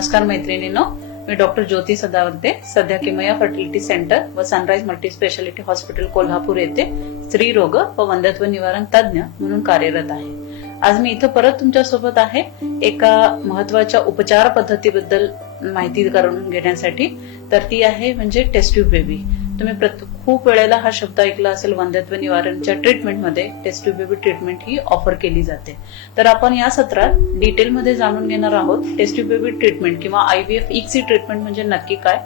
नमस्कार मैत्रिणींनो, मी डॉक्टर ज्योती सदावर्ते, सध्या किमया फर्टिलिटी सेंटर व sunrise multi speciality hospital Kolhapur येथे स्त्री रोग व वंध्यत्व निवारण तज्ञ म्हणून कार्यरत आहे। आज मी इथं परत तुमच्या सोबत आहे एका महत्वाच्या उपचार पद्धतीबद्दल माहिती करून घेण्यासाठी। तर ती आहे म्हणजे टेस्ट ट्यूब बेबी। तुम्ही खूप वेळेला हा शब्द ऐकला असेल, वंध्यत्व निवारणच्या ट्रीटमेंटमध्ये टेस्ट ट्यूब बेबी ट्रीटमेंट ही ऑफर केली जाते। तर आपण या सत्रात डिटेलमध्ये जाणून घेणार आहोत टेस्ट ट्यूब बेबी ट्रीटमेंट किंवा IVF इक्सी ट्रीटमेंट म्हणजे नक्की काय,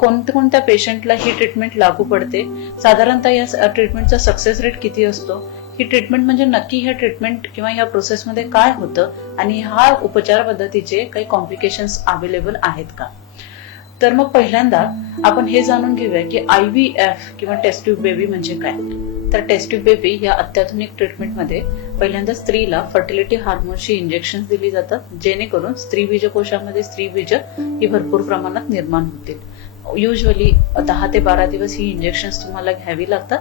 कोणत्या पेशंटला ही ट्रीटमेंट लागू पडते, साधारणतः या ट्रीटमेंटचा सक्सेस रेट किती असतो, ही ट्रीटमेंट म्हणजे नक्की ह्या ट्रीटमेंट किंवा ह्या प्रोसेसमध्ये काय होतं आणि हा उपचार पद्धतीचे काही कॉम्प्लिकेशन्स अवेलेबल आहेत का। तर मग पहिल्यांदा आपण हे जाणून घेऊया की IVF किंवा टेस्ट ट्यूब बेबी म्हणजे काय। तर टेस्ट ट्यूब बेबी या अत्याधुनिक ट्रीटमेंटमध्ये पहिल्यांदा स्त्रीला फर्टिलिटी हार्मोनची इंजेक्शन दिली जातात, जेणेकरून स्त्री बीजकोशामध्ये स्त्री बीज ही भरपूर प्रमाणात निर्माण होतील। युजली 10 ते 12 दिवस ही इंजेक्शन तुम्हाला घ्यावी लागतात।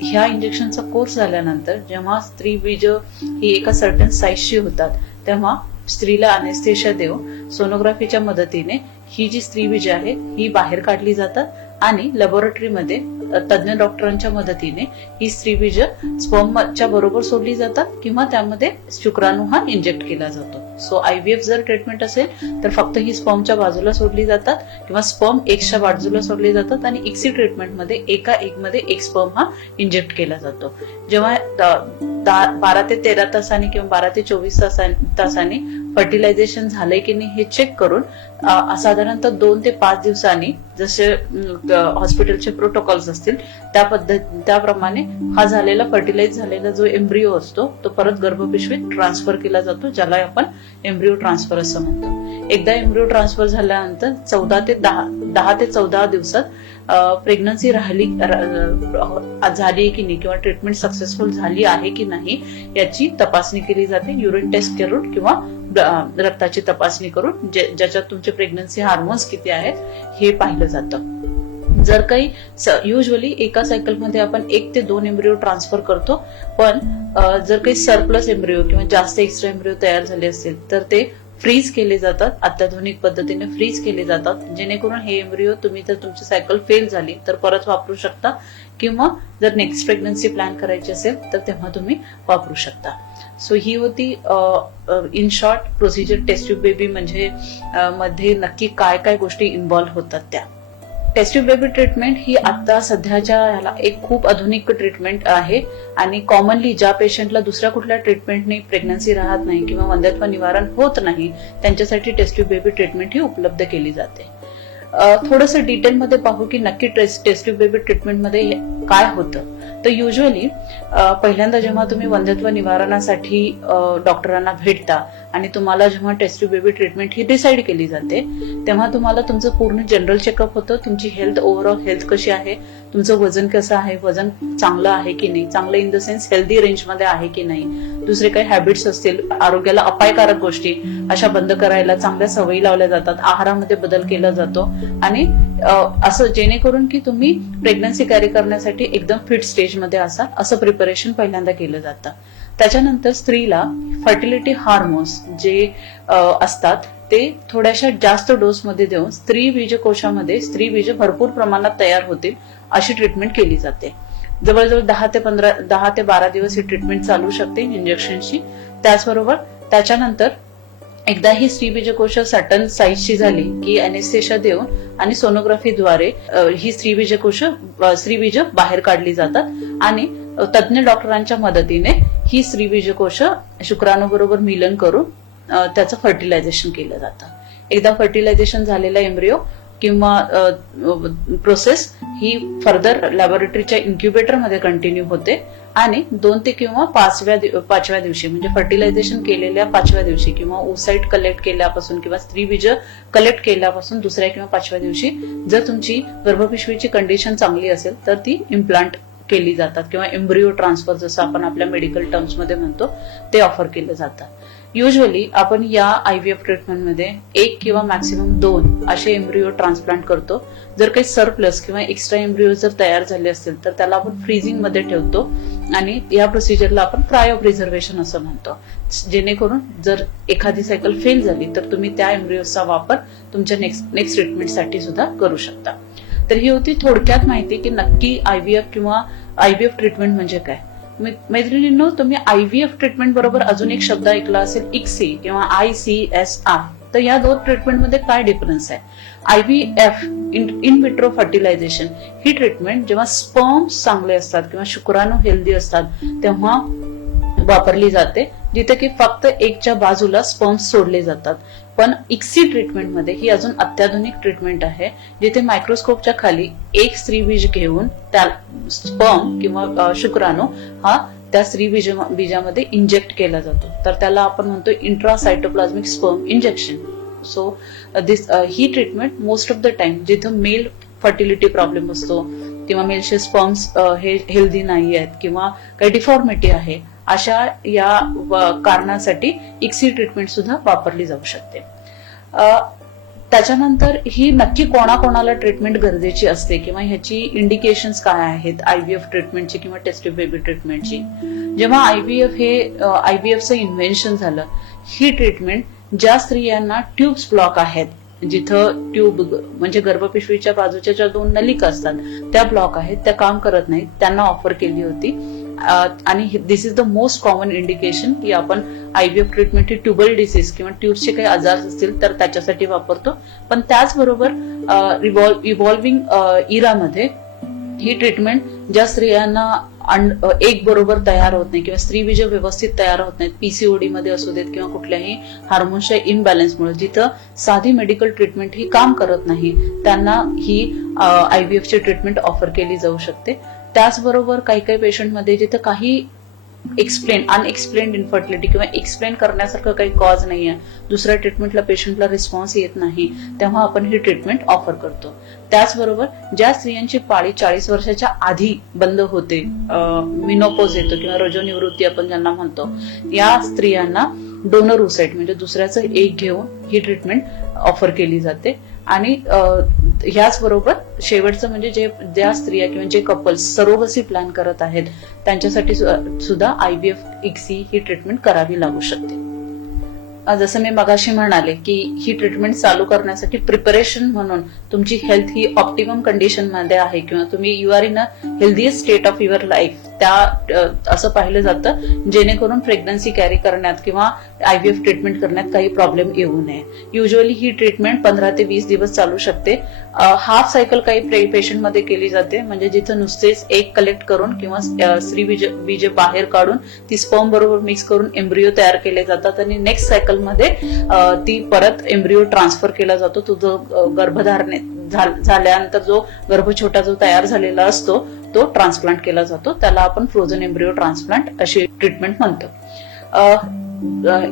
ह्या इंजेक्शनचा कोर्स झाल्यानंतर जेव्हा स्त्री बीज ही एका सर्टन साईजची होतात, तेव्हा स्त्रीला अनेस्थेशिया देऊन सोनोग्राफीच्या मदतीने ही जी स्त्री बीज आहे ही बाहेर काढली जातात आणि लॅबोरेटरीमध्ये तज्ञ डॉक्टरांच्या मदतीने ही स्त्री बीज स्पर्मच्या बरोबर सोडली जातात किंवा त्यामध्ये शुक्राणू हा इंजेक्ट केला जातो। सो IVF जर ट्रीटमेंट असेल तर फक्त ही स्पर्मच्या बाजूला सोडली जातात किंवा स्पर्म एगच्या बाजूला सोडली जातात आणि इक्सी ट्रीटमेंटमध्ये एका एग मध्ये एक स्पर्म हा इंजेक्ट केला जातो। जेव्हा 12 ते 13 तासांनी किंवा 12 ते 24 तासांनी फर्टिलायझेशन झालंय की नाही हे चेक करून साधारणतः 2 ते 5 दिवसांनी जसे हॉस्पिटलचे प्रोटोकॉल्स असतील त्याप्रमाणे हा झालेला फर्टिलाइज झालेला जो एम्ब्रिओ असतो तो परत गर्भपिशवीत ट्रान्सफर केला जातो, ज्याला आपण एम्ब्रिओ ट्रान्सफर असं म्हणतो। एकदा एम्ब्रिओ ट्रान्सफर झाल्यानंतर 10 ते 14 दिवसात प्रेग्नन्सी झाली की नाही किंवा ट्रीटमेंट सक्सेसफुल झाली आहे की नाही याची तपासणी केली जाते, युरिन टेस्ट करून किंवा रक्ताची तपासणी करून, ज्याच्यात तुमचे प्रेग्नन्सी हार्मोन्स किती आहेत हे पाहिलं जातं। जर काही युजली एका सायकलमध्ये आपण 1 ते 2 एम्ब्रिओ ट्रान्सफर करतो, पण जर काही सरप्लस एम्ब्रिओ किंवा जास्त एक्स्ट्रा एम्ब्रिओ तयार झाले असतील तर ते फ्रीज केले जातात, अत्याधुनिक पद्धतीने फ्रीज केले जातात, जेणेकरून हे एम्ब्रिओ तुम्ही जर तुमची सायकल फेल झाली तर परत वापरू शकता किंवा जर नेक्स्ट प्रेग्नन्सी प्लॅन करायची असेल तर तेव्हा तुम्ही वापरू शकता। सो ही होती in short procedure test tube baby म्हणजे मध्ये नक्की काय काय गोष्टी इन्व्हॉल्व्ह होतात त्या। टेस्ट ट्यूब बेबी ट्रीटमेंट ही आता सध्याच्या ह्याला एक खूप आधुनिक ट्रीटमेंट आहे आणि कॉमनली ज्या पेशंटला दुसऱ्या कुठल्या ट्रीटमेंटने प्रेग्नन्सी राहत नाही किंवा वंध्यत्व निवारण होत नाही त्यांच्यासाठी टेस्ट ट्यूब बेबी ट्रीटमेंट ही उपलब्ध केली जाते। थोडंसं डिटेलमध्ये पाहू की नक्की टेस्ट ट्यूब बेबी ट्रीटमेंटमध्ये काय होतं। तर युजली पहिल्यांदा जेव्हा तुम्ही वंध्यत्व निवारणासाठी डॉक्टरांना भेटता आणि तुम्हाला जेव्हा टेस्ट ट्यूब बेबी ट्रीटमेंट ही डिसाईड केली जाते, तेव्हा तुम्हाला तुमचं पूर्ण जनरल चेकअप होतं, तुमची हेल्थ ओव्हरऑल हेल्थ कशी आहे, तुमचं वजन कसं आहे, वजन चांगलं आहे की नाही, चांगलं इन द सेन्स हेल्दी रेंजमध्ये आहे की नाही, दुसरे काही हॅबिट्स असतील, आरोग्याला अपायकारक गोष्टी अशा बंद करायला चांगल्या सवयी लावल्या जातात, आहारामध्ये बदल केला जातो आणि असं जेणेकरून की तुम्ही प्रेग्नन्सी कॅरी करण्यासाठी एकदम फिट स्टेजमध्ये असाल असं प्रिपरेशन पहिल्यांदा केलं जातं। त्याच्यानंतर स्त्रीला फर्टिलिटी हार्मोन्स जे असतात ते थोड्याशा जास्त डोसमध्ये देऊन स्त्री बीजकोशामध्ये स्त्री बीज भरपूर प्रमाणात तयार होतील अशी ट्रीटमेंट केली जाते। जवळजवळ 10 ते 12 दिवस ही ट्रीटमेंट चालू शकते इंजेक्शनची। त्याचबरोबर त्याच्यानंतर एकदा ही स्त्री बीजकोश सर्टन साईजची झाली की अनेस्थेशिया देऊन आणि सोनोग्राफीद्वारे ही स्त्री बीज बाहेर काढली जातात आणि तज्ञ डॉक्टरांच्या मदतीने ही स्त्री बीजकोश शुक्राणूबरोबर मिलन करून त्याचं फर्टिलायझेशन केलं जातं। एकदा फर्टिलायझेशन झालेला एम्ब्रिओ किंवा प्रोसेस ही फर्दर लॅबोरेटरीच्या इन्क्युबेटरमध्ये कंटिन्यू होते आणि 2 ते किंवा 5व्या दिवशी म्हणजे फर्टिलायझेशन केलेल्या 5व्या दिवशी किंवा ओसाइट कलेक्ट केल्यापासून किंवा स्त्री बीज कलेक्ट केल्यापासून 2ऱ्या किंवा 5व्या दिवशी जर तुमची गर्भपिशवीची कंडिशन चांगली असेल तर ती इम्प्लांट केली जातात किंवा एम्ब्रिओ ट्रान्सफर जसं आपण आपल्या मेडिकल टर्म्समध्ये म्हणतो ते ऑफर केलं जातं। युजली आपण या IVF ट्रीटमेंटमध्ये 1 किंवा मॅक्सिमम 2 असे एम्ब्रिओ ट्रान्सप्लांट करतो। जर काही सरप्लस किंवा एक्स्ट्रा एम्ब्रिओ जर तयार झाले असतील तर त्याला आपण फ्रीजिंग मध्ये ठेवतो आणि या प्रोसिजरला आपण क्रायो प्रिझर्वेशन असं म्हणतो. जेणेकरून जर एखादी सायकल फेल झाली तर तुम्ही त्या एम्ब्रियोचा वापर तुमच्या नेक्स्ट ट्रीटमेंटसाठी सुद्धा करू शकता. तर ही होती थोडक्यात माहिती की नक्की आयव्हीएफ किंवा आयव्हीएफ ट्रीटमेंट म्हणजे काय. मैत्रिणींनो, तुम्ही आयव्हीएफ ट्रीटमेंट बरोबर अजून एक शब्द ऐकला असेल, ICSI किंवा ICSR. तर या दोन ट्रीटमेंटमध्ये काय डिफरन्स आहे. IVF इन विट्रो फर्टिलायझेशन ही ट्रीटमेंट जेव्हा स्पर्म्स चांगले असतात किंवा शुक्राणू हेल्दी असतात तेव्हा वापरली जाते, जिथे की फक्त एकच्या बाजूला स्पर्म्स सोडले जातात. पण ICSI ट्रीटमेंटमध्ये ही अजून अत्याधुनिक ट्रीटमेंट आहे, जिथे मायक्रोस्कोपच्या खाली एक स्त्रीबीज घेऊन त्या स्पर्म किंवा शुक्राणू हा त्या स्त्री बीजामध्ये इंजेक्ट केला जातो. तर त्याला आपण म्हणतो इंट्रासायटोप्लाझ्मिक स्पर्म इंजेक्शन. सो ही treatment most of the time जिथं मेल फर्टिलिटी प्रॉब्लेम असतो किंवा मेलचे स्पर्म्स हे हेल्दी नाही आहेत किंवा काही डिफॉर्मिटी आहे, अशा या कारणासाठी ICSI ट्रीटमेंट सुद्धा वापरली जाऊ शकते. त्याच्यानंतर ही नक्की कोणाकोणाला ट्रीटमेंट गरजेची असते किंवा ह्याची इंडिकेशन्स काय आहेत आयव्हीएफ ट्रीटमेंटची किंवा टेस्ट बेबी ट्रीटमेंटची. जेव्हा आयव्हीएफचं इन्व्हेन्शन झालं, ही ट्रीटमेंट ज्या स्त्रियांना ट्यूब्स ब्लॉक आहेत, जिथं ट्यूब म्हणजे गर्भपिशवीच्या बाजूच्या ज्या 2 नलिका असतात त्या ब्लॉक आहेत, त्या काम करत नाहीत, त्यांना ऑफर केली होती. आणि this is the most common indication की आपण आयव्हीएफ ट्रीटमेंट ही ट्युबल डिसीज किंवा ट्यूबचे काही आजार असतील तर त्याच्यासाठी वापरतो. पण त्याचबरोबर इव्हॉल्विंग इरामध्ये ही ट्रीटमेंट ज्या स्त्रियांना एक बरोबर तयार होत नाही किंवा स्त्रीबीज व्यवस्थित तयार होत नाहीत, PCOD मध्ये असू देत किंवा कुठल्याही हार्मोन्सच्या इनबॅलन्समुळे, जिथं साधी मेडिकल ट्रीटमेंट ही काम करत नाही, त्यांना ही आयव्हीएफची ट्रीटमेंट ऑफर केली जाऊ शकते. त्याचबरोबर काही काही पेशंटमध्ये जिथं काही अनएक्सप्लेन्ड इन्फर्टिलिटी किंवा एक्सप्लेन करण्यासारखं काही कॉज नाहीये, दुसऱ्या ट्रीटमेंटला पेशंटला रिस्पॉन्स येत नाही, तेव्हा आपण ही ट्रीटमेंट ऑफर करतो. त्याचबरोबर ज्या स्त्रियांची पाळी 40 वर्षाच्या आधी बंद होते, मिनोपॉज येतो किंवा रजोनिवृत्ती आपण ज्यांना म्हणतो, या स्त्रियांना डोनर ओसाइट म्हणजे दुसऱ्याचं एक घेऊन ही ट्रीटमेंट ऑफर केली जाते. आणि ह्याचबरोबर शेवटचं म्हणजे ज्या स्त्रिया किंवा जे कपल्स सरोगसी प्लॅन करत आहेत त्यांच्यासाठी सुद्धा IVF ICSI ही ट्रीटमेंट करावी लागू शकते. जसं मी मगाशी म्हणाले की ही ट्रीटमेंट चालू करण्यासाठी प्रिपरेशन म्हणून तुमची हेल्थ ही ऑप्टिमम कंडिशन मध्ये आहे किंवा तुम्ही you are in a healthiest state of your life, त्या असं पाहिलं जातं, जेणेकरून प्रेग्नन्सी कॅरी करण्यात किंवा IVF ट्रीटमेंट करण्यात काही प्रॉब्लेम येऊ नये. युजली ही ट्रीटमेंट 15 ते 20 दिवस चालू शकते. हाफ सायकल काही पेशंटमध्ये केली जाते, म्हणजे जिथं नुसतेच एक कलेक्ट करून किंवा स्त्री बीज बाहेर काढून ती स्पर्म बरोबर मिक्स करून एम्ब्रिओ तयार केले जातात आणि नेक्स्ट सायकलमध्ये ती परत एम्ब्रिओ ट्रान्सफर केला जातो. तो जो गर्भधारणे झाल्यानंतर जो गर्भ छोटा जो तयार झालेला असतो तो ट्रान्सप्लांट केला जातो. त्याला आपण फ्रोझन एम्ब्रिओ ट्रान्सप्लांट अशी ट्रीटमेंट म्हणतो.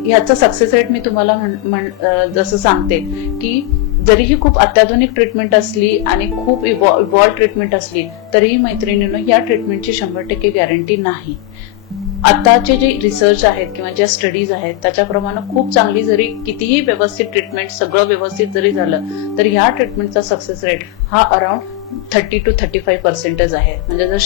ह्याचा सक्सेस रेट मी तुम्हाला जसं सांगते की जरीही खूप अत्याधुनिक ट्रीटमेंट असली आणि खूप इव्हॉल्व ट्रीटमेंट असली तरीही मैत्रिणींनो या ट्रीटमेंटची 100% गॅरंटी नाही. आताचे जे रिसर्च आहेत किंवा ज्या स्टडीज आहेत त्याच्याप्रमाणे खूप चांगली जरी कितीही व्यवस्थित ट्रीटमेंट सगळं व्यवस्थित जरी झालं तर ह्या ट्रीटमेंटचा सक्सेस रेट हा अराउंड 30 to 35% आहे. म्हणजे जर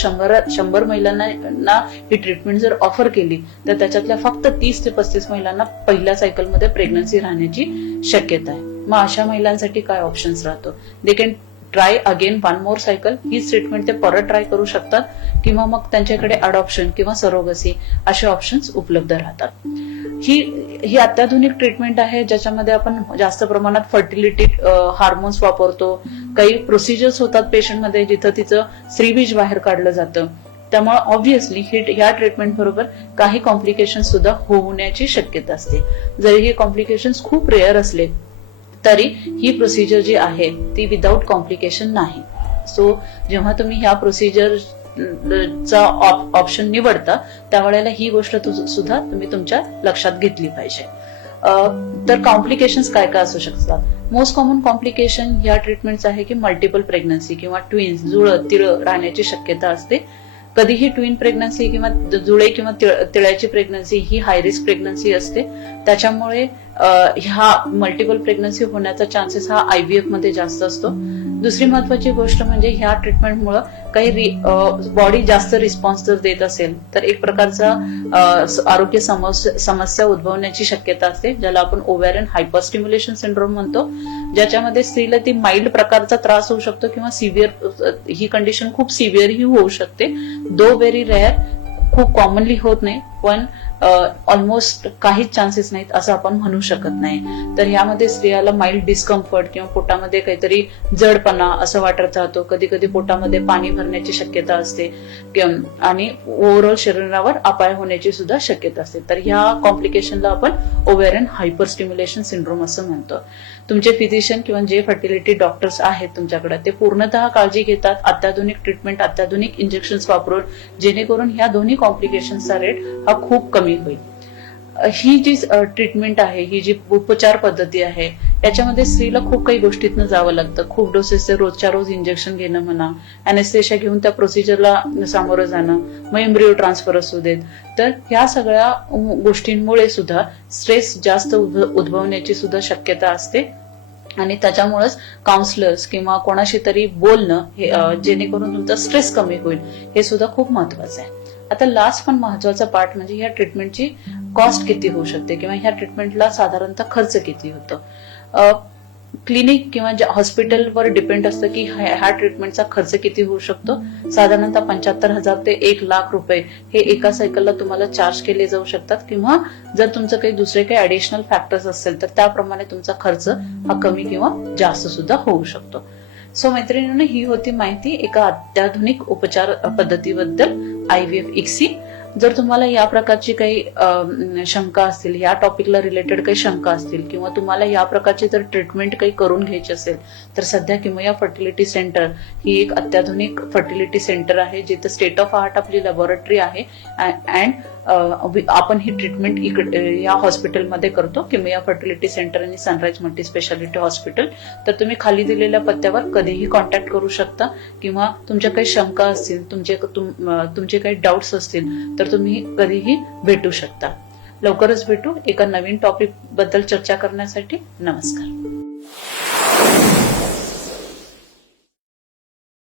100 महिलांना ही ट्रीटमेंट जर ऑफर केली तर त्याच्यातल्या फक्त 30 ते 35 महिलांना पहिल्या सायकलमध्ये प्रेग्नन्सी राहण्याची शक्यता आहे. मग अशा महिलांसाठी काय ऑप्शन्स राहतो, they can try again 1 more cycle. He treatment ते परत ट्राय करू शकतात किंवा मग त्यांच्याकडे अडॉप्शन किंवा सरोगसी असे ऑप्शन्स उपलब्ध राहतात. ही अत्याधुनिक ट्रीटमेंट आहे ज्याच्यामध्ये आपण जास्त प्रमाणात फर्टिलिटी हार्मोन्स वापरतो. काही प्रोसिजर्स होतात पेशंटमध्ये जिथं तिचं स्त्रीबीज बाहेर काढलं जातं. त्यामुळे ऑब्व्हियसली ह्या ट्रीटमेंट बरोबर काही कॉम्प्लिकेशन सुद्धा होण्याची शक्यता असते. जरी हे कॉम्प्लिकेशन्स खूप रेअर असले तरी ही प्रोसिजर जी आहे ती विदाऊट कॉम्प्लिकेशन नाही. सो जेव्हा तुम्ही ह्या प्रोसिजरचा ऑप्शन निवडता त्यावेळेला ही गोष्ट सुद्धा तुम्ही तुमच्या लक्षात घेतली पाहिजे. तर कॉम्प्लिकेशन्स काय काय असू शकतात. मोस्ट कॉमन कॉम्प्लिकेशन ह्या ट्रीटमेंटचं आहे की मल्टिपल प्रेग्नन्सी किंवा ट्विन्स जुळं तिळं राहण्याची शक्यता असते. कधीही ट्विन प्रेग्नन्सी किंवा जुळे किंवा तिळ्याची प्रेग्नन्सी ही हाय रिस्क प्रेग्नन्सी असते. त्याच्यामुळे ह्या मल्टिपल प्रेग्नन्सी होण्याचा चान्सेस हा IVF मध्ये जास्त असतो. दुसरी महत्वाची गोष्ट म्हणजे ह्या ट्रीटमेंटमुळे काही बॉडी जास्त रिस्पॉन्स जर देत असेल तर एक प्रकारचा आरोग्य समस्या उद्भवण्याची शक्यता असते, ज्याला आपण ओव्हॅरियन हायपरस्टिम्युलेशन सिंड्रोम म्हणतो, ज्याच्यामध्ये स्त्रीला ती माइल्ड प्रकारचा त्रास होऊ शकतो किंवा सिव्हिअर, ही कंडिशन खूप सिव्हिअर ही होऊ शकते. दो व्हेरी रेअर, खूप कॉमनली होत नाही, पण ऑलमोस्ट काहीच चान्सेस नाहीत असं आपण म्हणू शकत नाही. तर यामध्ये स्त्रियाला माइल्ड डिस्कम्फर्ट किंवा पोटामध्ये काहीतरी जडपणा असं वाटत राहतो, कधी कधी पोटामध्ये पाणी भरण्याची शक्यता असते आणि ओव्हरऑल शरीरावर अपाय होण्याची सुद्धा शक्यता असते. तर ह्या कॉम्प्लिकेशनला आपण ओव्हॅरियन हायपरस्टिम्युलेशन सिंड्रोम असं म्हणतो. तुमचे फिजिशियन किंवा जे फर्टिलिटी डॉक्टर्स आहेत तुमच्याकडे ते पूर्णतः काळजी घेतात, अत्याधुनिक ट्रीटमेंट, अत्याधुनिक इंजेक्शन्स वापरून, जेणेकरून ह्या दोन्ही कॉम्प्लिकेशनचा रेट हा खूप कमी होईल. ही जी ट्रीटमेंट आहे, ही जी उपचार पद्धती आहे, याच्यामध्ये स्त्रीला खूप काही गोष्टीतनं जावं लागतं. खूप डोसेसचे रोजच्या रोज इंजेक्शन घेणं म्हणा, अॅनेस्थेशिया घेऊन त्या प्रोसिजरला सामोरं जाणं, मग एम्ब्रिओ ट्रान्सफर असू देत. तर ह्या सगळ्या गोष्टींमुळे सुद्धा स्ट्रेस जास्त उद्भवण्याची सुद्धा शक्यता असते आणि त्याच्यामुळेच काउन्सलर्स किंवा कोणाशी तरी बोलणं हे जेणेकरून तुमचा स्ट्रेस कमी होईल, हे सुद्धा खूप महत्वाचं आहे. आता लास्ट पण महत्वाचा पार्ट म्हणजे ह्या ट्रीटमेंटची कॉस्ट किती होऊ शकते किंवा ह्या ट्रीटमेंटला साधारणतः खर्च किती होतो. क्लिनिक किंवा हॉस्पिटलवर डिपेंड असतं की ह्या ट्रीटमेंटचा खर्च किती होऊ शकतो. साधारणतः 75,000 ते 1,00,000 रुपये हे एका सायकलला तुम्हाला चार्ज केले जाऊ शकतात, किंवा जर तुमचं काही दुसरे काही ऍडिशनल फॅक्टर्स असतील तर त्याप्रमाणे तुमचा खर्च हा कमी किंवा जास्त सुद्धा होऊ शकतो. सो मैत्रिणींनो, ही होती माहिती एका अत्याधुनिक उपचार पद्धतीबद्दल, IVF ICSI. जर तुम्हाला या प्रकारची काही शंका असतील, या टॉपिकला रिलेटेड काही शंका असतील, किंवा तुम्हाला या प्रकारची जर ट्रीटमेंट काही करून घ्यायची असेल, तर सध्या किमया फर्टिलिटी सेंटर ही एक अत्याधुनिक फर्टिलिटी सेंटर आहे, जिथे स्टेट ऑफ आर्ट आपली लॅबोरेटरी आहे अँड आपण ही ट्रीटमेंट या हॉस्पिटलमध्ये करतो, किमया फर्टिलिटी सेंटर आणि सनराइज मल्टी स्पेशालिटी हॉस्पिटल. तर तुम्ही खाली दिलेल्या पत्त्यावर कधीही कॉन्टॅक्ट करू शकता, किंवा तुमच्या काही शंका असतील, तुमचे काही डाऊट्स असतील तर तुम्ही कधीही भेटू शकता. लवकरच भेटू एका नवीन टॉपिक बद्दल चर्चा करण्यासाठी. नमस्कार.